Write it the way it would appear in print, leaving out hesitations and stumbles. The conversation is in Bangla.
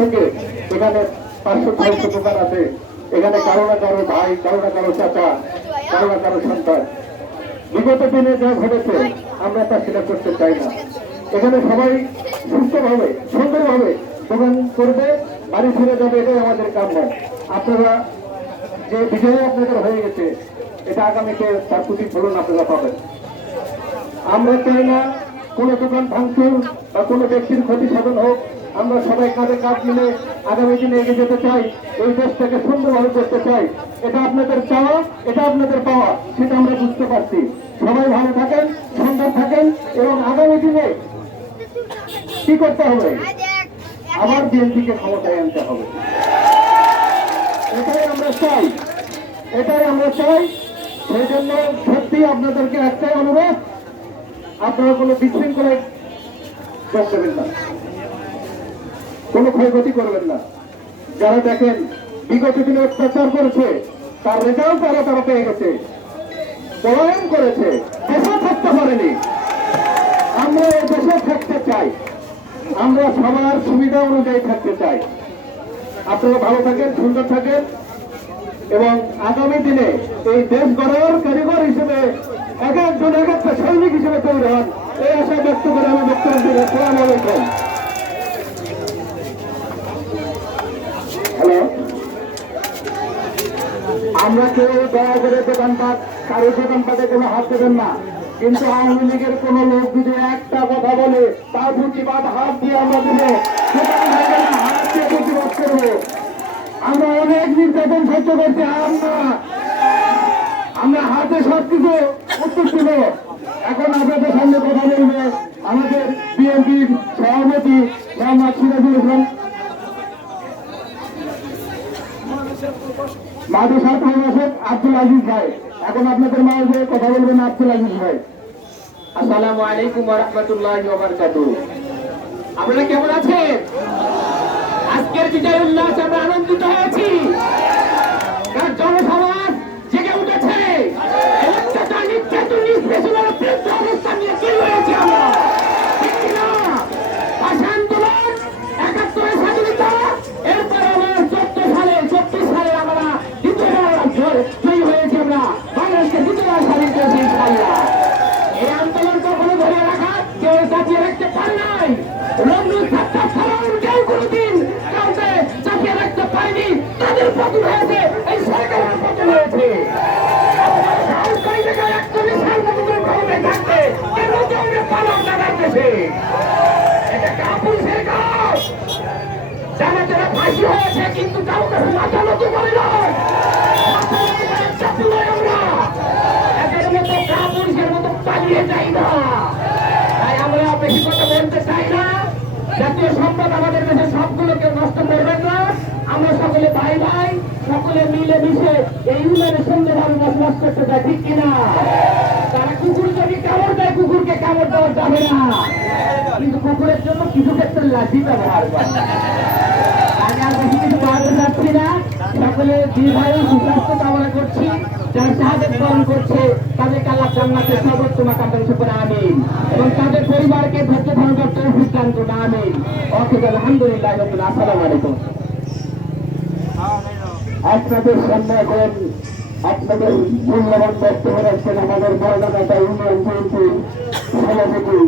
থেকে এখানে 500-600 দোকান আছে। এখানে কারো না কারো ভাই, কারো না কারো চাচা, কারো না কারো সন্তান। বিগত দিনে যা ঘটেছে আমরা তা স্বীকার করতে চাই না। এখানে সবাই সুস্থভাবে সুন্দরভাবে দোকান করবে, বাড়ি ফিরে যাবে, এটাই আমাদের কাম্য। আপনারা যে বিজয় আপনাদের হয়ে গেছে, এটা আগামীতে তার প্রতি ফলন আপনারা পাবেন। আমরা চাই না কোনো দোকান ভাঙচুর বা কোনো ব্যক্তির ক্ষতি সাধন হোক। আমরা সবাই কাঁধে কাঁধ মিলে আগামী দিনে এগিয়ে যেতে চাই, এই দেশটাকে সুন্দরভাবে করতে চাই। এটা আপনাদের চাওয়া, এটা আপনাদের পাওয়া, সেটা আমরা বুঝতে পারছি। সবাই ভালো থাকেন, সুন্দর থাকেন, এবং আগামী দিনে কি করতে হবে, আবার বিএনপিকে ক্ষমতায় আনতে হবে। এটাই আমরা চাই, এটাই আমরা চাই। সেই জন্য সত্যি আপনাদেরকে একটাই অনুরোধ, আপনারা কোনো বিশৃঙ্খলায় যোগ দেবেন না, কোনো ক্ষয়ক্ষতি করবেন না। যারা দেখেন বিগত দিনে অত্যাচার করেছে, তার রেজাল্ট তারা পেয়ে গেছে, পলায়ন করেছে, দেশে থাকতে পারেনি। আমরা এই দেশে থাকতে চাই, আমরা সবার সুবিধা অনুযায়ী থাকতে চাই। আপনারা ভালো থাকেন, সুন্দর থাকেন, এবং আগামী দিনে এই দেশ গড়ার কারিগর হিসেবে এক একজন এক একটা সৈনিক হিসেবে তৈরি হন, এই আশা ব্যক্ত করে আমি বক্তব্য দিই। আসসালামু আলাইকুম। হ্যালো, আমরা কেউ দয়া করে দোকানপাট, কারো দোকানপাটে কোনো হাত দেবেন না, কিন্তু আওয়ামী লীগের কোন লোক যদি একটা কথা বলে তার প্রতিবাদ হাত দিয়ে আমরা দেবো, হাত দিয়ে প্রতিবাদ করবো। আমরা অনেক নির্যাতন সহ্য করছি, আমরা হাতে সবকিছু উত্তর দিব। এখন আপনাদের সামনে কথা বলবে আমাদের বিএনপির সভাপতি মোহাম্মদ সিরাজুল ইসলাম, মাদ্রাসা প্রশাসক আব্দুল আজিজ ভাই। এখন আপনাদের মাঝে কথা বলবেন আব্দুল আজিজ ভাই। আসসালামু আলাইকুম ওয়া রাহমাতুল্লাহি ওয়া বারাকাতুহু। আপনারা কেমন আছেন? আজকের বিজয় উল্লাসে আমরা আনন্দিত হয়েছি, কারণ জনসমাজ জেগে উঠেছে। অত্যাচার, নির্যাতন, নিষ্পেষণের বিরুদ্ধে অবস্থান নিয়ে কি হয়েছে আমরা, ঠিক কিনা? ভাষা আন্দোলন, ৭১ স্বাধীনতা, এরপর আমার ২৪ সালে আমরা দ্বিতীয়বার জয়ী হয়েছি। আমরা বাংলাদেশকে দ্বিতীয়বার স্বাধীন করেছি ইনশাআল্লাহ। এই আন্দোলন কখনো ধরে রাখা কেউ চাপিয়ে রাখতে পারে নাই। রমজান ছাত্র ছাড়াও কেউ কোনোদিন কাউকে চাপিয়ে রাখতে পারেনি। তাদের পতন হয়েছে, এই সরকারের পতন হয়েছে। ফাঁসি হয়েছে, কিন্তু কাউকে মাথা নত করে নয়, পালিয়ে যাই না। তাই আমরা বেশি কথা বলতে চাই না। জাতীয় সম্পদ আমাদের দেশে সবগুলোকে নষ্ট করবেন না। আমরা সকলে ভাই ভাই, সকলে মিলে মিশে এই ইউনিয়নে সুন্দরভাবে বসবাস করতে চাই, ঠিক কিনা? তারা কুকুর যদি কামড় দেয়, কুকুরকে কামড় দেওয়া যাবে না, কিন্তু কুকুরের জন্য কিছু ক্ষেত্রে লাঠি ব্যবহার করে। আমি আর বেশি কিছু বলতে চাচ্ছি না। সকলে দীর্ঘায়ু সুস্বাস্থ্য কামনা করছি। যারা শাহাদাত বরণ করছে তাদেরকে আল্লাহ জান্নাতের সর্বোত্তম আকাঙ্ক্ষা করে আমিন, এবং তাদের পরিবারকে ধৈর্য ধারণ করতে দান করুন আমিন। আলহামদুলিল্লাহ। আসসালামু আলাইকুম। আপনাদের সামনে এখন আপনাদের মূল্যবান বক্তব্য রাখছেন আমাদের বড় নেতা ইউনিয়ন বিএনপির সভাপতি